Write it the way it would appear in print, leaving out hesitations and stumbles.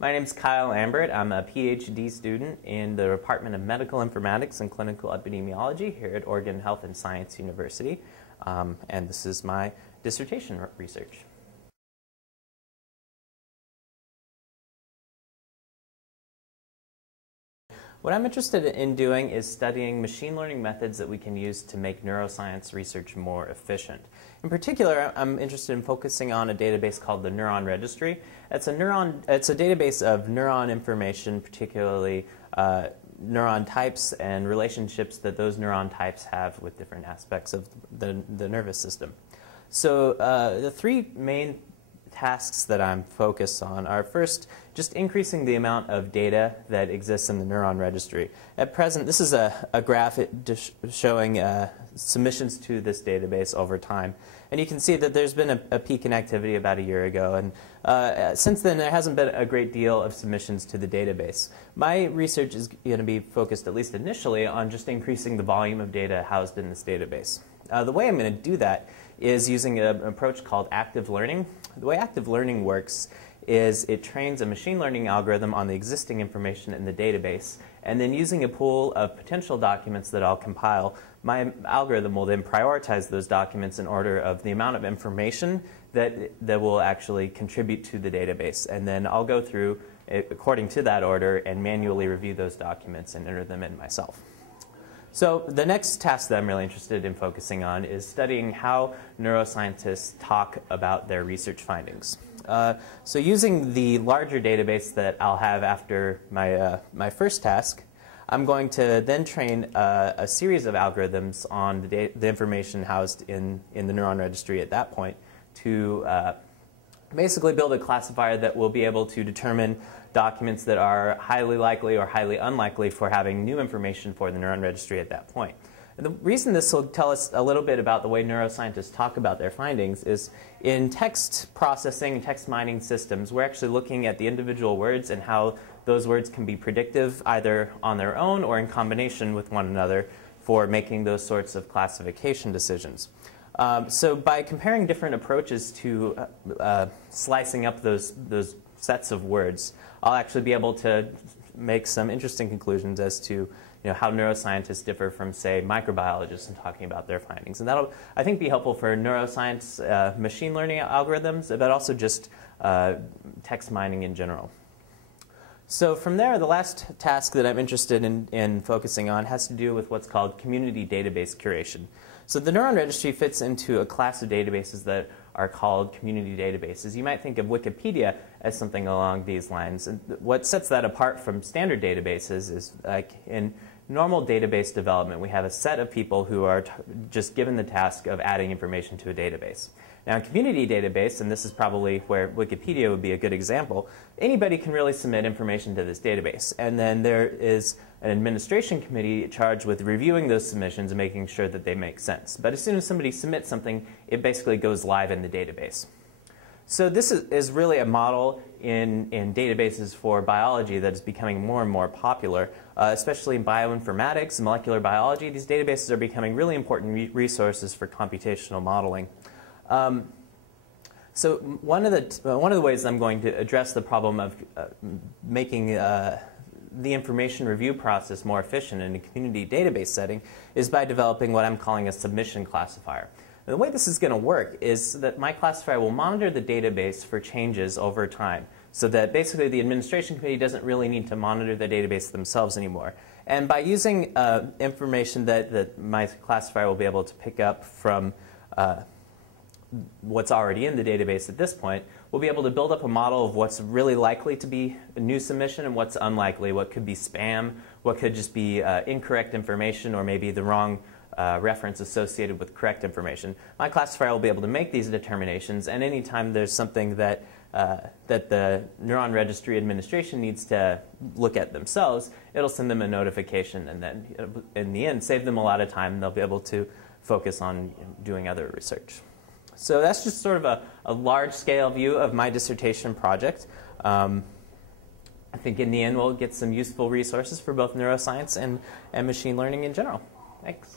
My name is Kyle Ambert. I'm a PhD student in the Department of Medical Informatics and Clinical Epidemiology here at Oregon Health and Science University. And this is my dissertation research. What I'm interested in doing is studying machine learning methods that we can use to make neuroscience research more efficient. In particular, I'm interested in focusing on a database called the Neuron Registry. It's a database of neuron information, particularly neuron types and relationships that those neuron types have with different aspects of the nervous system. So the three main tasks that I'm focused on are first, just increasing the amount of data that exists in the Neuron Registry. At present, this is a graph showing submissions to this database over time. And you can see that there's been a peak in activity about a year ago. And since then, there hasn't been a great deal of submissions to the database. My research is going to be focused, at least initially, on just increasing the volume of data housed in this database. The way I'm going to do that is using an approach called active learning. The way active learning works is it trains a machine learning algorithm on the existing information in the database, and then using a pool of potential documents that I'll compile, my algorithm will then prioritize those documents in order of the amount of information that will actually contribute to the database. And then I'll go through, according to that order, and manually review those documents and enter them in myself. So the next task that I'm really interested in focusing on is studying how neuroscientists talk about their research findings. So using the larger database that I'll have after my first task, I'm going to then train a series of algorithms on the information housed in the Neuron Registry at that point to basically build a classifier that will be able to determine documents that are highly likely or highly unlikely for having new information for the Neuron Registry at that point. And the reason this will tell us a little bit about the way neuroscientists talk about their findings is in text processing and text mining systems, we're actually looking at the individual words and how those words can be predictive either on their own or in combination with one another for making those sorts of classification decisions. So by comparing different approaches to slicing up those sets of words, I'll actually be able to make some interesting conclusions as to how neuroscientists differ from, say, microbiologists in talking about their findings. And that'll, I think, be helpful for neuroscience machine learning algorithms, but also just text mining in general. So from there, the last task that I'm interested in focusing on has to do with what's called community database curation. So the Neuron Registry fits into a class of databases that are called community databases. You might think of Wikipedia as something along these lines. And what sets that apart from standard databases is, like in normal database development, we have a set of people who are just given the task of adding information to a database. Now, in community database, and this is probably where Wikipedia would be a good example, anybody can really submit information to this database. And then there is an administration committee charged with reviewing those submissions and making sure that they make sense. But as soon as somebody submits something, it basically goes live in the database. So this is really a model in databases for biology that is becoming more and more popular, especially in bioinformatics and molecular biology. These databases are becoming really important resources for computational modeling. So one of the ways I'm going to address the problem of making the information review process more efficient in a community database setting is by developing what I'm calling a submission classifier. And the way this is going to work is that my classifier will monitor the database for changes over time, so that basically the administration committee doesn't really need to monitor the database themselves anymore. And by using information that my classifier will be able to pick up from what's already in the database at this point, we'll be able to build up a model of what's really likely to be a new submission and what's unlikely, what could be spam, what could just be incorrect information or maybe the wrong reference associated with correct information. My classifier will be able to make these determinations, and anytime there's something that the Neuron Registry administration needs to look at themselves, it'll send them a notification, and then in the end save them a lot of time, and they'll be able to focus on doing other research. So that's just sort of a large-scale view of my dissertation project. I think in the end we'll get some useful resources for both neuroscience and machine learning in general. Thanks.